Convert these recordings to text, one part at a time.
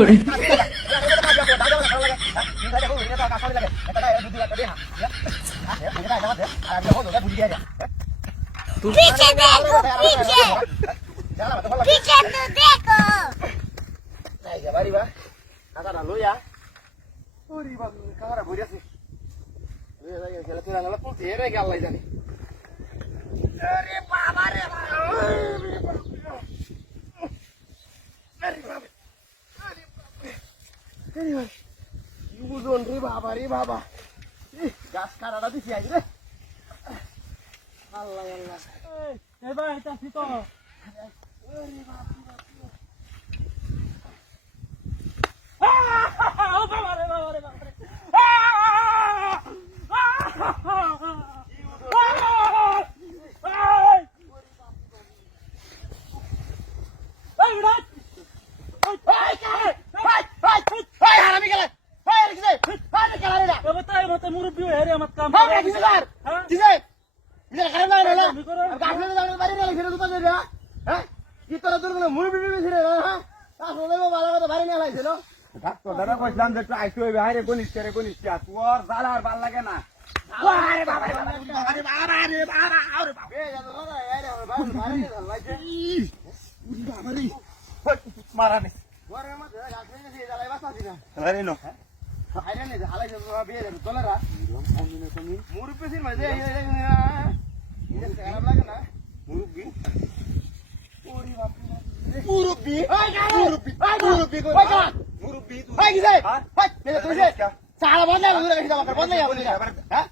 ওরে। পিছে দেখো পিছে পিছে তো দেখো। নাই যা বাড়ি বা আগা না লইয়া ওরে বাবা কারা বইরাছে ওরে লাগে গেলা তেরা লাগা কোন তেরে গেলাই জানি আরে বাবা। রে বুঝুন রে বাবা রে বাবা গাছ কাটাটা দিছি আজ রে আল্লাহ আল্লাহ এবার এটা ঠিক ও বাবা রে বাবা রে বাবা রে হারামি গেলে হাই রে হাই রে গেলে রে তাই মতে মুরব্বী হয়ে রে আমার কাম হ্যাঁ? খারাপ লাগে না ফিরে হ্যাঁ। কি তোরা তোর কোনো মুড়ি বিড়ি ফিরে না হ্যাঁ? আসলে ভালো কথা বাড়ি নিয়ে লাইছিল। ডাক্তার দাদা কইছিলাম যে একটু আইসু হইবে। হাই রে কনিষ্ঠ রে কনিষ্ঠ। তোর জ্বালা আর ভালো লাগে না। আরে বাবা রে বাবা রে বাবা রে বাবা আরে বাবা এ জানো না আরে বাবা বাড়ি নিয়ে লাইছে। বাবা রে মারা নে। মধ্যে গাছলে নিয়ে জ্বালাই বাসা দিনা আরে নো। মুরব্বি মুরব্বি মুরব্বি মুরব্বি হ্যাঁ? সারা বন্ধ বন্ধ হ্যাঁ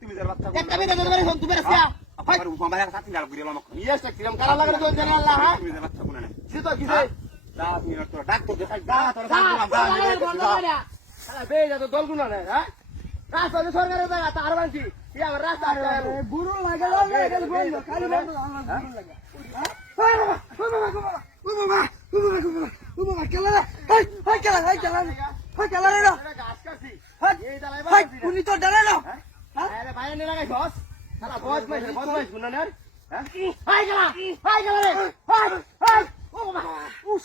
তুমি সাথে গাল ভাই নে লাগাই বস সারা বস মাইছে বস মাইছ গুনা নে হ্যাঁ হাই গেলা হাই গেলা রে হাই হাই ও বাবা উস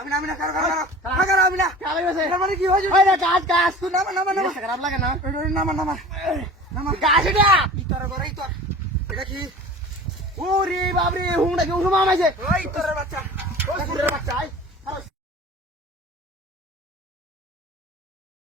আমি না আমি না কারও কারও কারও। কারও আমি না। কা মানে কি হয়েছে? ওই না গাছ গাছ। তুই নামা নামা নামা। খারাপ লাগে না? নামা নামা। নামা। গাছ এটা? তোর ঘরে তোর এটা কি? ওরে বাপ রে হুংটা কেউ সুমা মাইছে ওই তোর বাচ্চা।